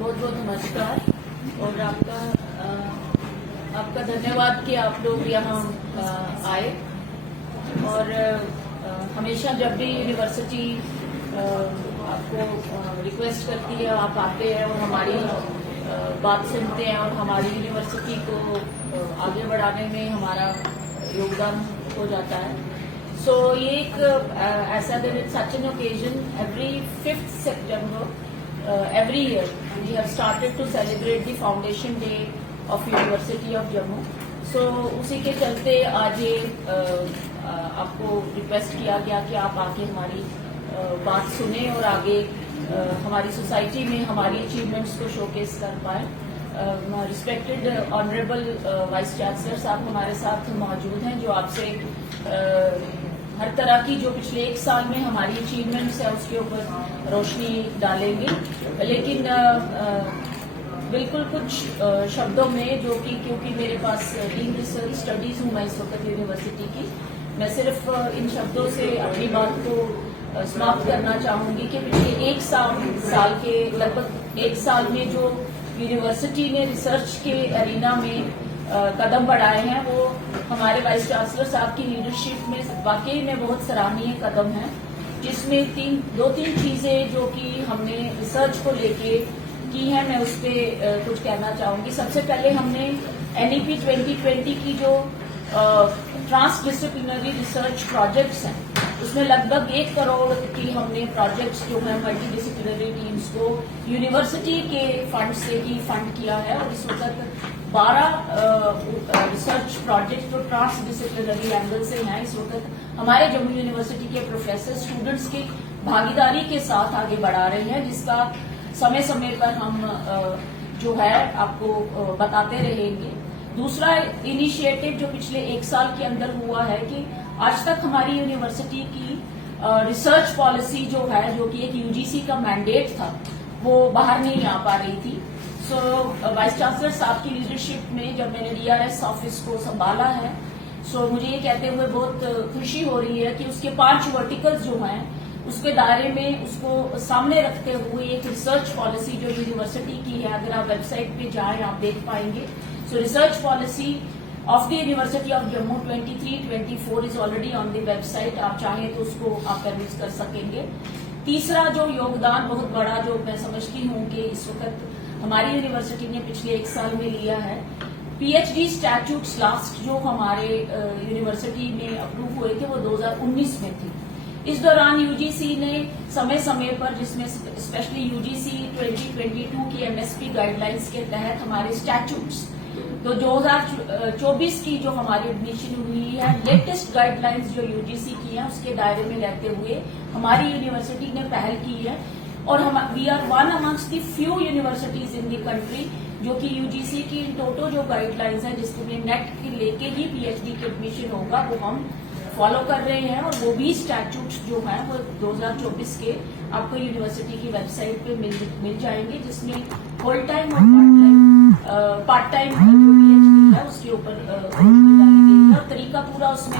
बहुत बहुत नमस्कार और आपका धन्यवाद कि आप लोग यहाँ आए। और हमेशा जब भी यूनिवर्सिटी आपको रिक्वेस्ट करती है आप आते हैं और हमारी बात सुनते हैं और हमारी यूनिवर्सिटी को आगे बढ़ाने में हमारा योगदान हो जाता है। सो ये एक ऐसा दिन, it's such an occasion every 5th September every year we have started to celebrate the foundation day of University of Jammu. So उसी के चलते आज ये आपको रिक्वेस्ट किया गया कि आप आके हमारी बात सुने और आगे हमारी सोसाइटी में हमारी अचीवमेंट्स को शोकेस कर पाए। रिस्पेक्टेड ऑनरेबल वाइस चांसलर साहब हमारे साथ मौजूद हैं जो आपसे हर तरह की जो पिछले 1 साल में हमारी अचीवमेंट्स है उसके ऊपर रोशनी डालेंगे। लेकिन बिल्कुल कुछ शब्दों में जो कि क्योंकि मेरे पास डीन रिसर्च स्टडीज हूँ मैं इस वक्त यूनिवर्सिटी की, मैं सिर्फ इन शब्दों से अपनी बात को समाप्त करना चाहूंगी कि पिछले 1 साल के लगभग 1 साल में जो यूनिवर्सिटी ने रिसर्च के एरिना में कदम बढ़ाए हैं वो हमारे वाइस चांसलर साहब की लीडरशिप में वाकई में बहुत सराहनीय कदम है, जिसमें दो तीन चीजें जो कि हमने रिसर्च को लेके की है मैं उस पर कुछ कहना चाहूंगी। सबसे पहले हमने NEP 2020 की जो ट्रांस डिसिप्लिनरी रिसर्च प्रोजेक्ट्स हैं उसमें लगभग 1 करोड़ की हमने प्रोजेक्ट्स जो है मल्टी डिसिप्लिनरी टीम्स को यूनिवर्सिटी के फंड से ही फंड किया है। और इस वक्त 12 रिसर्च प्रोजेक्ट जो ट्रांस डिसिप्लिनरी एंगल से हैं इस वक्त हमारे जम्मू यूनिवर्सिटी के प्रोफेसर स्टूडेंट्स की भागीदारी के साथ आगे बढ़ा रहे हैं, जिसका समय समय पर हम जो है आपको बताते रहेंगे। दूसरा इनिशिएटिव जो पिछले 1 साल के अंदर हुआ है कि आज तक हमारी यूनिवर्सिटी की रिसर्च पॉलिसी जो है जो कि एक UGC का मैंडेट था वो बाहर नहीं आ पा रही थी। सो वाइस चांसलर साहब की लीडरशिप में जब मैंने DRS ऑफिस को संभाला है सो मुझे ये कहते हुए बहुत खुशी हो रही है कि उसके 5 वर्टिकल्स जो हैं उसके दायरे में उसको सामने रखते हुए एक रिसर्च पॉलिसी जो यूनिवर्सिटी की है, अगर आप वेबसाइट पे जाएं आप देख पाएंगे। सो research policy of the university of Jammu 23-24 is already on the website, आप चाहें तो उसको आप परचेज कर सकेंगे। तीसरा जो योगदान बहुत बड़ा जो मैं समझती हूँ कि इस वक्त हमारी यूनिवर्सिटी ने पिछले 1 साल में लिया है, PhD स्टैट्यूट्स लास्ट जो हमारे यूनिवर्सिटी में अप्रूव हुए थे वो 2019 में थी। इस दौरान UGC ने समय समय पर, जिसमें स्पेशली UGC 2022 की MSP गाइडलाइंस के तहत हमारे स्टैट्यूट्स तो 2024 की जो हमारी एडमिशन हुई है लेटेस्ट गाइडलाइंस जो UGC की है उसके दायरे में रहते हुए हमारी यूनिवर्सिटी ने पहल की है। और we are one amongst the few universities in the country जो कि UGC की टोटल जो गाइडलाइंस है जिसमें नेट की लेके ही PhD की एडमिशन होगा वो हम फॉलो कर रहे हैं। और वो भी स्टैट्यूट्स जो हैं वो 2024 के आपको यूनिवर्सिटी की वेबसाइट पे मिल जाएंगे, जिसमें फुल टाइम और पार्ट टाइम जो PhD है उसके ऊपर और तरीका पूरा उसमें